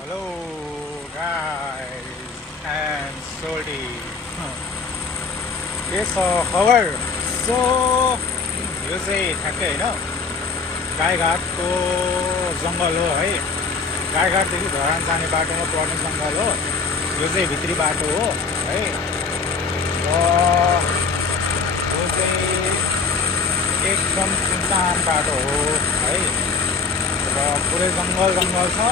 Hello guys and Soldi. के छ खबर? सो यो चाहिँ ठ्याक्कै होइन गाईघाटको जङ्गल हो है। गाईघाटदेखि धरान जाने बाटोमा पर्ने जङ्गल हो। यो चाहिँ भित्री बाटो हो है। र यो चाहिँ एकदम सुनसान बाटो हो है। र पुरै जङ्गल छ।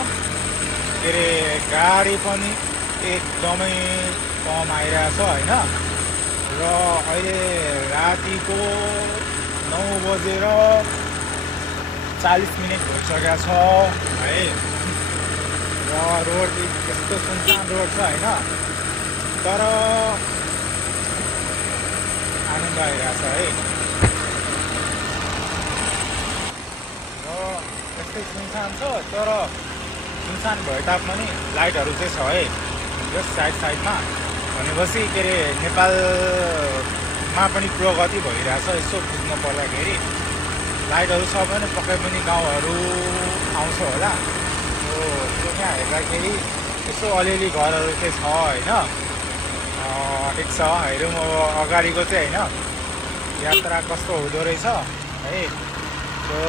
के अरे गाडी पनि एकदमै कम आइरहेछ होइन। र अहिले रातिको 9:40 भइसकेको छ है। र रोड यस्तो सुनसान रोड छ होइन, तर आनन्द आइरहेछ है। र यस्तै सुनसान छ, तर सुनसान भए तापनि लाइटहरू चाहिँ छ है यस साइडमा। भनेपछि के अरे नेपालमा पनि प्रगति भइरहेछ। यसो बुझ्नु पर्दाखेरि लाइटहरू छ भने पक्कै पनि गाउँहरू आउँछ होला। त्यो यहाँ हेर्दाखेरि यसो अलिअलि घरहरू चाहिँ छ होइन। ठिक छ, हेरौँ अब अगाडिको चाहिँ होइन यात्रा कस्तो हुँदो रहेछ है। त्यो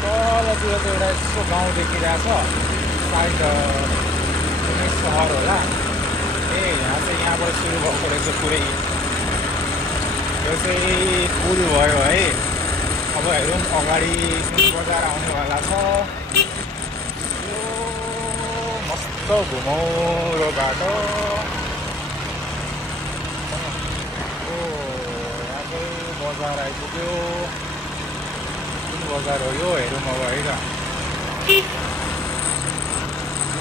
तलतिर चाहिँ एउटा यसो गाउँ देखिरहेछ, सायद कुनै सहर होला। यहाँ चाहिँ यहाँबाट सुरु भएको रहेछ पुरै। यो चाहिँ पुल भयो है। अब हेरौँ अगाडि कुन बजार आउनेवाला छ। यो मस्त घुमाउरो बाटो। यहाँ चाहिँ बजार आइपुग्यो। कुन बजार हो यो हेरौँ अब है त।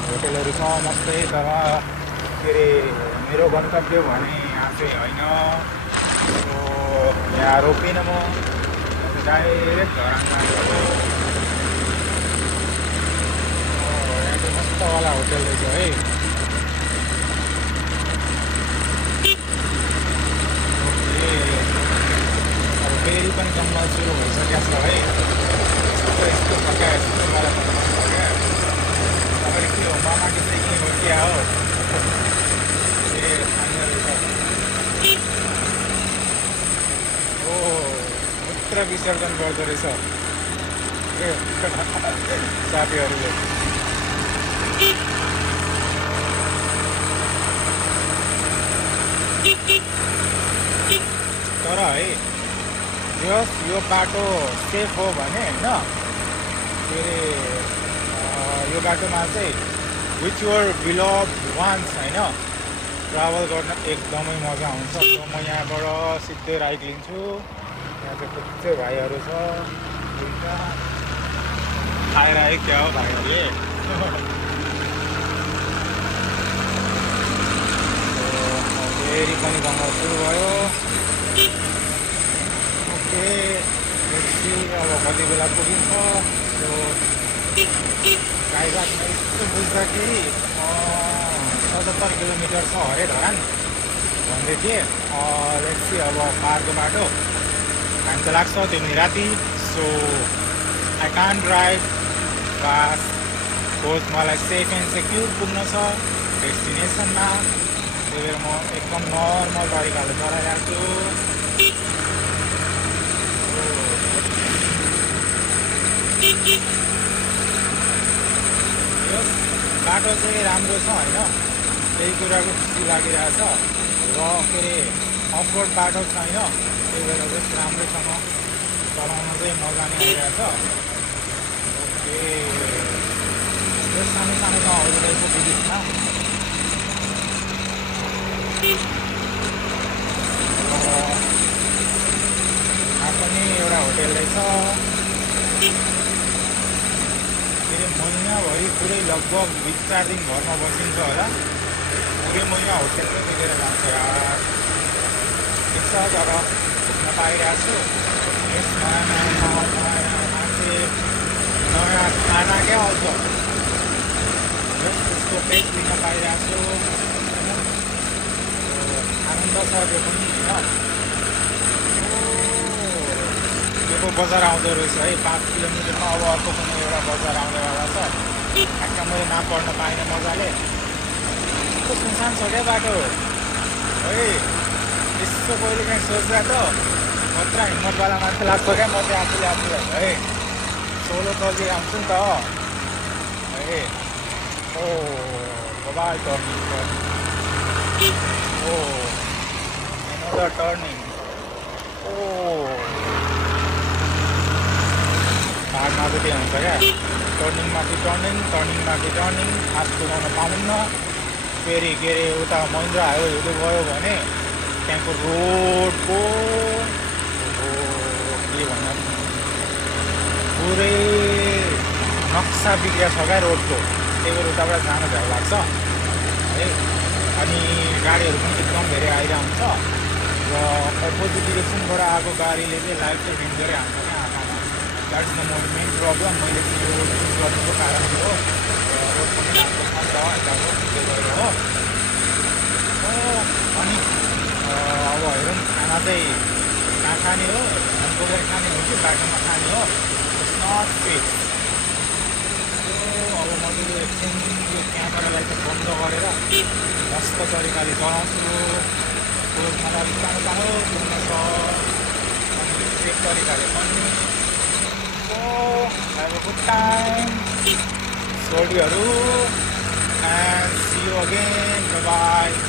होटेलहरू छ मस्तै, तर के अरे मेरो गन्तव्य भने यहाँ चाहिँ होइन। यहाँ रोकिनँ म, डाइरेक्ट धरान जानुपर्छ। यहाँ चाहिँ मस्तवाला होटेल रहेछ है। अब फेरि पनि जङ्गल सुरु भइसकेको छ है। यस्तो पकाएर मलाई पनि मन पर्यो। तपाईँले के हो, मामाको चाहिँ के हो क्या हो? मूत्र विसर्जन गर्दो रहेछ साथीहरूले। तर है यो बाटो सेफ हो भने होइन, के अरे यो बाटोमा चाहिँ विच वर बिलभ वान्स होइन ट्राभल गर्न एकदमै मजा आउँछ। म यहाँबाट सिधै राइट लिन्छु। यहाँ चाहिँ खुच्चै भाइहरू छ। खाएर आयो क्या हो भाइहरूले। फेरि पनि जङ्गल सुरु भयो। ओके, अब कति बेला पुगिन्छ। गाईघाटमा यस्तो बुझ्दाखेरि 77 किलोमिटर छ अरे धरान भन्दै थिएँ। लेट्स सी अब पारको बाटो टाइम त लाग्छ त्यो पनि राति। So I can't drive fast, because मलाई सेफ एन्ड सेक्युर पुग्न छ डेस्टिनेसनमा। त्यही भएर म एकदम नर्मल तरिकाले चलाइरहेको छु। बाटो चाहिँ राम्रो छ होइन, त्यही कुराको खुसी लागिरहेछ। र के अरे अफरोड बाटो छैन, त्यही भएर चाहिँ राम्रैसँग चलाउन चाहिँ मजा नै आइरहेछ। ओके, यो सानो सानो गाउँहरू रहेछ बिचमा। यहाँ पनि एउटा होटेल रहेछ। महिनाभरि पुरै लगभग 2-4 दिन घरमा बसिन्छ होला। पुरै महिना होटेलमै मिलेर जान्छ यार। ठिक छ, तर नपाइरहेको छु। यस नयाँ मान्छे नयाँ खाना क्या आउँछ त्यसको टेस्ट लिन पाइरहेको छु। आनन्द छ त्यो पनि होइन। यो पो बजार आउँदो रहेछ है 5 किलोमिटरमा अब अर्को पनि एउटा बजार आउनेवाला छ ठ्याक्क मैले नपढ्न पाइनँ मजाले कस्तो सुनसान छ क्या बाटो है यसो कहिले काहीँ सोच्दा त खतरा हिम्मतवाला मान्छे लाग्छ क्या म चाहिँ आफूलाई है सोलो चलि आउँछु नि त है ओ बाबाई टर्निङ ओ another turning ओ भागमा चाहिँ हुन्छ क्या टर्निङमाथि टर्निङ फास्ट कुदाउन पाउन्न फेरि के अरे उता महिन्द्रा हाइवे हुँदै गयो भने त्यहाँको रोडको के भन्नु पुरै नक्सा बिग्रिया छ क्या रोडको त्यही भएर उताबाट जानु भ्याउ लाग्छ है अनि गाडीहरू पनि एकदम धेरै आइरहेको हुन्छ र अपोजिट डिरेक्सनबाट आएको गाडीले चाहिँ लाइट चाहिँ हिट गरेर हान्छ क्या आँखामा that is the main problem मैले चाहिँ यो चुज गर्नुको कारण हो रोड पनि राम्रो छ नि त यताको त्यही भएर हो अनि अब हेरौँ खाना चाहिँ कहाँ खाने हो बोकेर खाने हो कि बाटोमा खाने हो इट्स नट फिक्स अब म चाहिँ एकछिन यो क्यामेरालाई चाहिँ बन्द गरेर मस्त तरिकाले चलाउँछु खाना सानो सानो घुम्न छ अनि एक तरिकाले पनि have a good time सोल्डीहरू and see you again, bye bye.